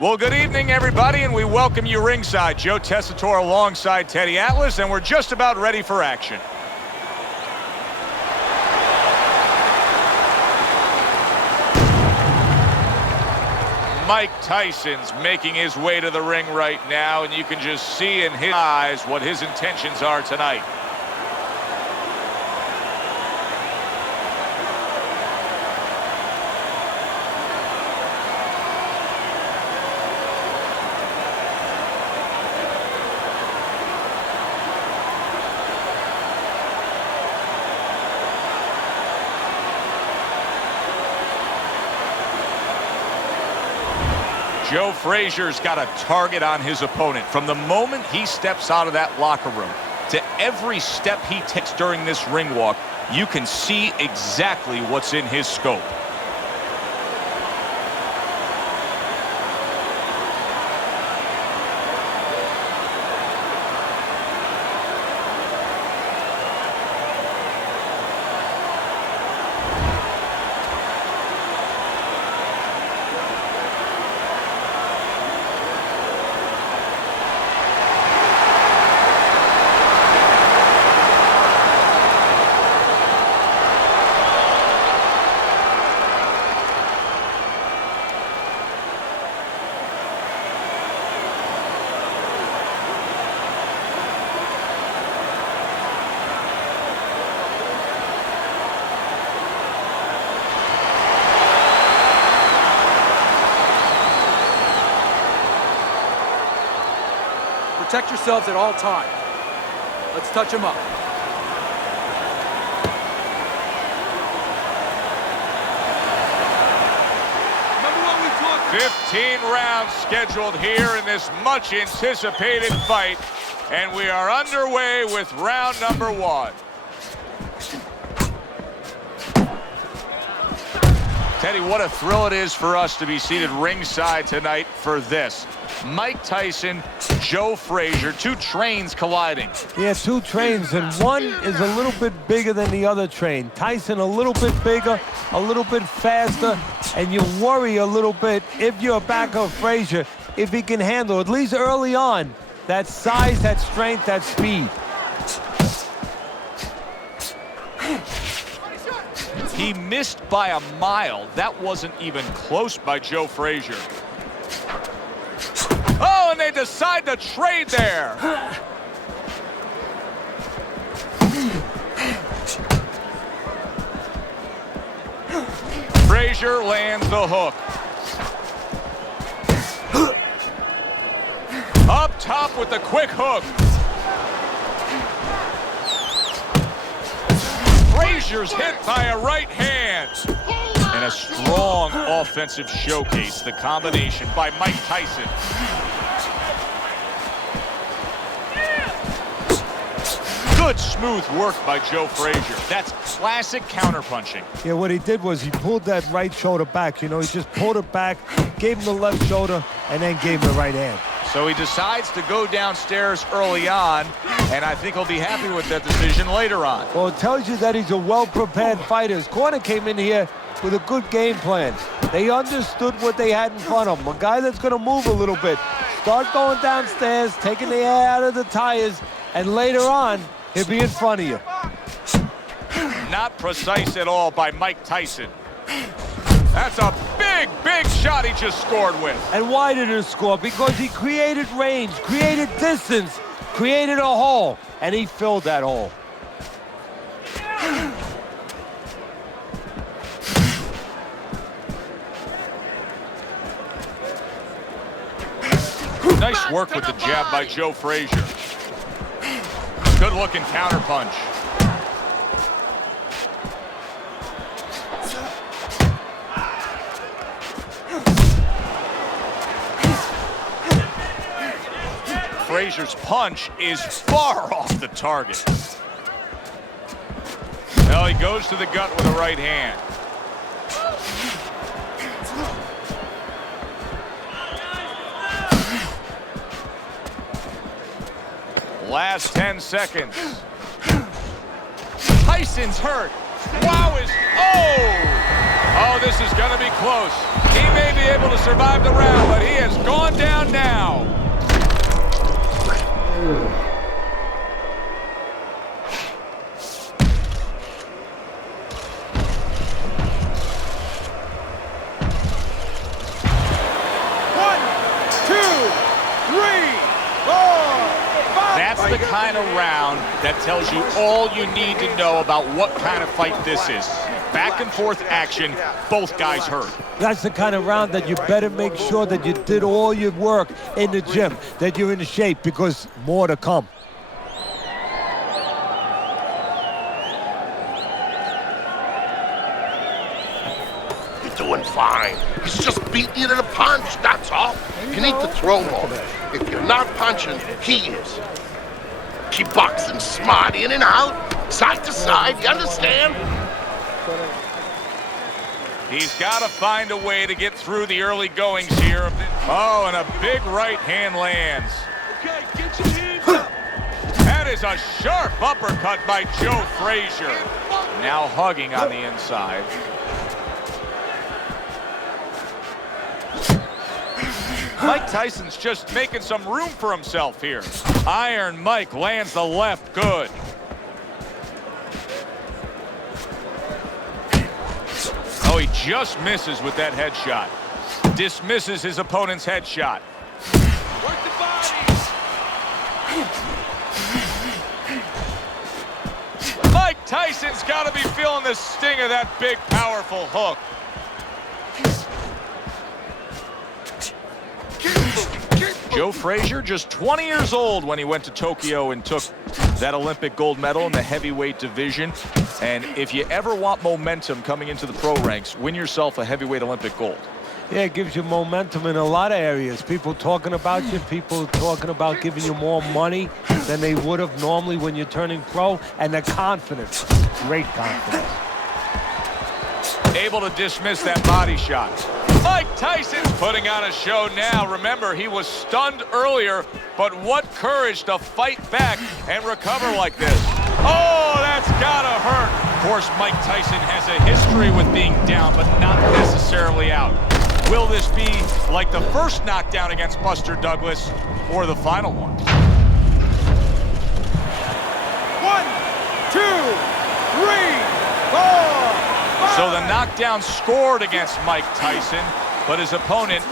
Well, good evening, everybody, and we welcome you ringside. Joe Tessitore alongside Teddy Atlas, and we're just about ready for action. Mike Tyson's making his way to the ring right now, and you can just see in his eyes what his intentions are tonight. Joe Frazier's got a target on his opponent. From the moment he steps out of that locker room to every step he takes during this ring walk, you can see exactly what's in his scope. Protect yourselves at all times. Let's touch them up. Remember what we talked 15 rounds scheduled here in this much anticipated fight, and we are underway with round number 1. Teddy, what a thrill it is for us to be seated ringside tonight for this. Mike Tyson, Joe Frazier, two trains colliding. Yeah, two trains, and one is a little bit bigger than the other train. Tyson a little bit bigger, a little bit faster, and you worry a little bit if you're back of Frazier, if he can handle, at least early on, that size, that strength, that speed. He missed by a mile. That wasn't even close by Joe Frazier. Oh, and they decide to trade there. Frazier lands the hook. Up top with the quick hook. Frazier's hit by a right hand. And a strong offensive showcase, the combination by Mike Tyson. Good smooth work by Joe Frazier. That's classic counterpunching. Yeah, what he did was he pulled that right shoulder back. You know, he just pulled it back, gave him the left shoulder, and then gave him the right hand. So he decides to go downstairs early on, and I think he'll be happy with that decision later on. Well, it tells you that he's a well-prepared fighter. His corner came in here with a good game plan. They understood what they had in front of him. A guy that's going to move a little bit. Start going downstairs, taking the air out of the tires, and later on, he'll be in front of you. Not precise at all by Mike Tyson. That's a big, big shot he just scored with. And why did he score? Because he created range, created distance, created a hole, and he filled that hole. Nice work with the jab by Joe Frazier. Good looking counterpunch. Frazier's punch is far off the target. Well, he goes to the gut with the right hand. Last 10 seconds. Tyson's hurt. Wow, oh! Oh, this is going to be close. He may be able to survive the round, but he has gone down now. That's the kind of round that tells you all you need to know about what kind of fight this is. Back and forth action, both guys hurt. That's the kind of round that you better make sure that you did all your work in the gym, that you're in shape, because more to come. You're doing fine. He's just beating you to the punch, that's all. You need to throw more. If you're not punching, he is. Keep boxing smart, in and out, side to side, you understand? He's got to find a way to get through the early goings here. Oh, and a big right hand lands. Okay, get your hands up. That is a sharp uppercut by Joe Frazier. Now hugging on the inside. Mike Tyson's just making some room for himself here. Iron Mike lands the left good. Oh, he just misses with that headshot. Dismisses his opponent's headshot. Work the body. Mike Tyson's got to be feeling the sting of that big, powerful hook. Joe Frazier, just 20 years old when he went to Tokyo and took that Olympic gold medal in the heavyweight division. And if you ever want momentum coming into the pro ranks, win yourself a heavyweight Olympic gold. Yeah, it gives you momentum in a lot of areas. People talking about you, people talking about giving you more money than they would have normally when you're turning pro, and the confidence, great confidence. Able to dismiss that body shot. Mike Tyson's putting on a show now. Remember, he was stunned earlier, but what courage to fight back and recover like this. Oh, that's gotta hurt. Of course, Mike Tyson has a history with being down, but not necessarily out. Will this be like the first knockdown against Buster Douglas or the final one? 1, 2, 3, 4. So the knockdown scored against Mike Tyson, but his opponent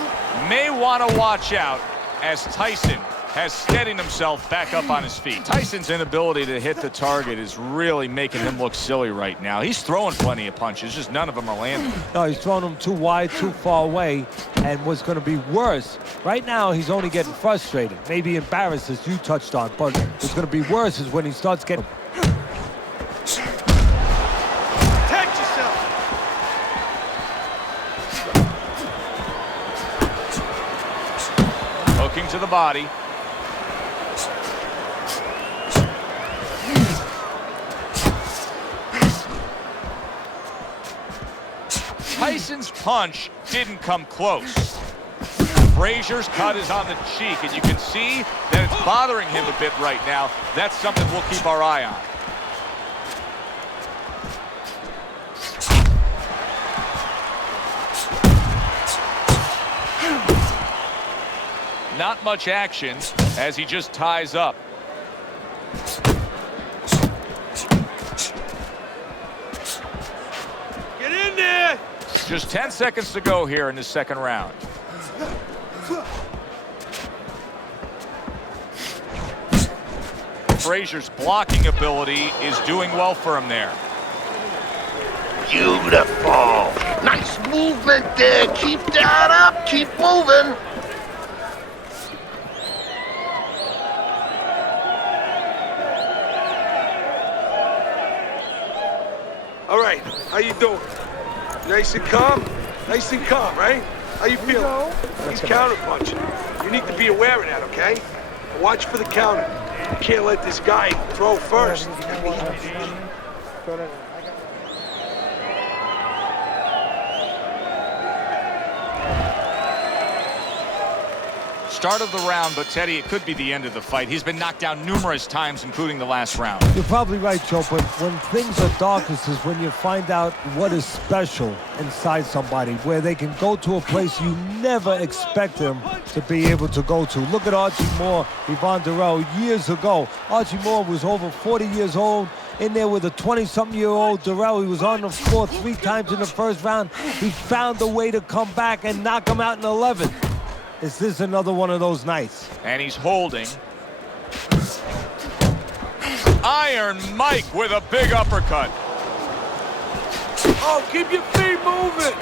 may want to watch out as Tyson has steadied himself back up on his feet. Tyson's inability to hit the target is really making him look silly right now. He's throwing plenty of punches, just none of them are landing. No, he's throwing them too wide, too far away, and what's going to be worse, right now he's only getting frustrated, maybe embarrassed, as you touched on, but what's going to be worse is when he starts getting... Hooking to the body. Tyson's punch didn't come close. Frazier's cut is on the cheek, and you can see that it's bothering him a bit right now. That's something we'll keep our eye on. Not much action as he just ties up. Get in there. Just 10 seconds to go here in the second round. Frazier's blocking ability is doing well for him there. Beautiful. Nice movement there. Keep that up. Keep moving. All right, how you doing? Nice and calm? Nice and calm, right? How you feeling? He's counter-punching. You need to be aware of that, okay? Watch for the counter. You can't let this guy throw first. Start of the round, but Teddy, it could be the end of the fight. He's been knocked down numerous times, including the last round. You're probably right, Joe, but when things are darkest is when you find out what is special inside somebody, where they can go to a place you never expect them to be able to go to. Look at Archie Moore, Yvonne Durrell, years ago. Archie Moore was over 40 years old, in there with a 20-something-year-old Durrell. He was on the floor 3 times in the first round. He found a way to come back and knock him out in 11. Is this another one of those nights? And he's holding. Iron Mike with a big uppercut. Oh, keep your feet moving.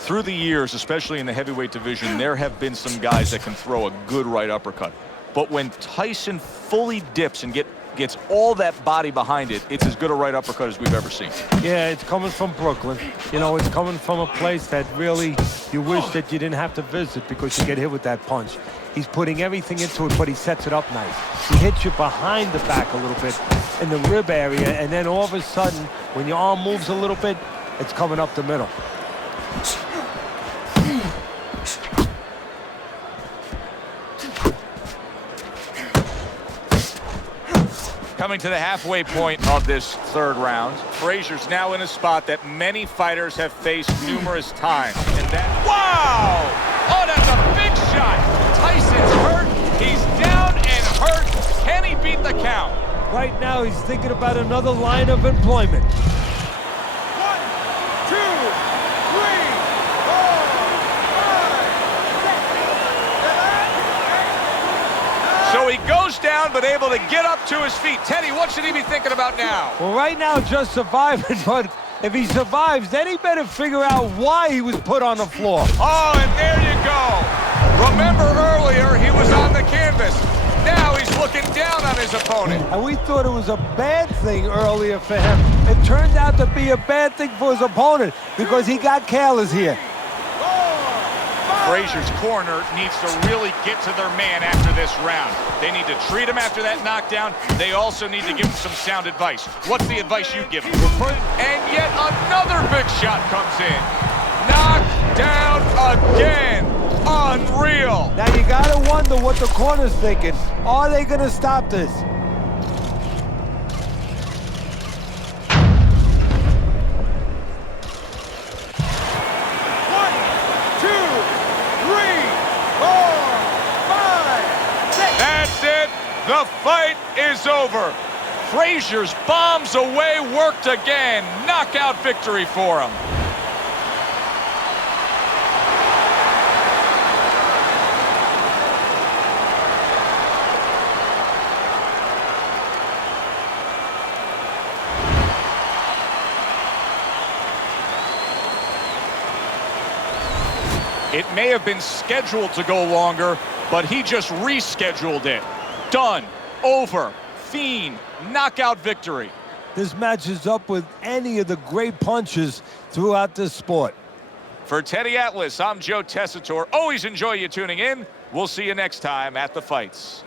Through the years, especially in the heavyweight division, there have been some guys that can throw a good right uppercut. But when Tyson fully dips and gets all that body behind it, it's as good a right uppercut as we've ever seen. Yeah, it's coming from Brooklyn. You know, it's coming from a place that really you wish that you didn't have to visit because you get hit with that punch. He's putting everything into it, but he sets it up nice. He hits you behind the back a little bit in the rib area, and then all of a sudden, when your arm moves a little bit, it's coming up the middle. Coming to the halfway point of this third round, Frazier's now in a spot that many fighters have faced numerous times. And that, wow! Oh, that's a big shot. Tyson's hurt. He's down and hurt. Can he beat the count? Right now, he's thinking about another line of employment. 1, 2, 3, 4, 5, 6, 7, 8. So he goes down, but able to get up to his feet. Teddy, what should he be thinking about now? Well, right now, just surviving, but if he survives, then he better figure out why he was put on the floor. Oh, and there you go. Remember earlier, he was on the canvas. Now he's looking down on his opponent. And we thought it was a bad thing earlier for him. It turned out to be a bad thing for his opponent because he got careless here. Frazier's corner needs to really get to their man after this round. They need to treat him after that knockdown. They also need to give him some sound advice. What's the advice you give him? And yet another big shot comes in. Knocked down again. Unreal. Now you gotta wonder what the corner's thinking. Are they gonna stop this? The fight is over. Frazier's bombs away worked again. Knockout victory for him. It may have been scheduled to go longer, but he just rescheduled it. Done. Over. Fiend. Knockout victory. This matches up with any of the great punches throughout this sport. For Teddy Atlas, I'm Joe Tessitore. Always enjoy you tuning in. We'll see you next time at the fights.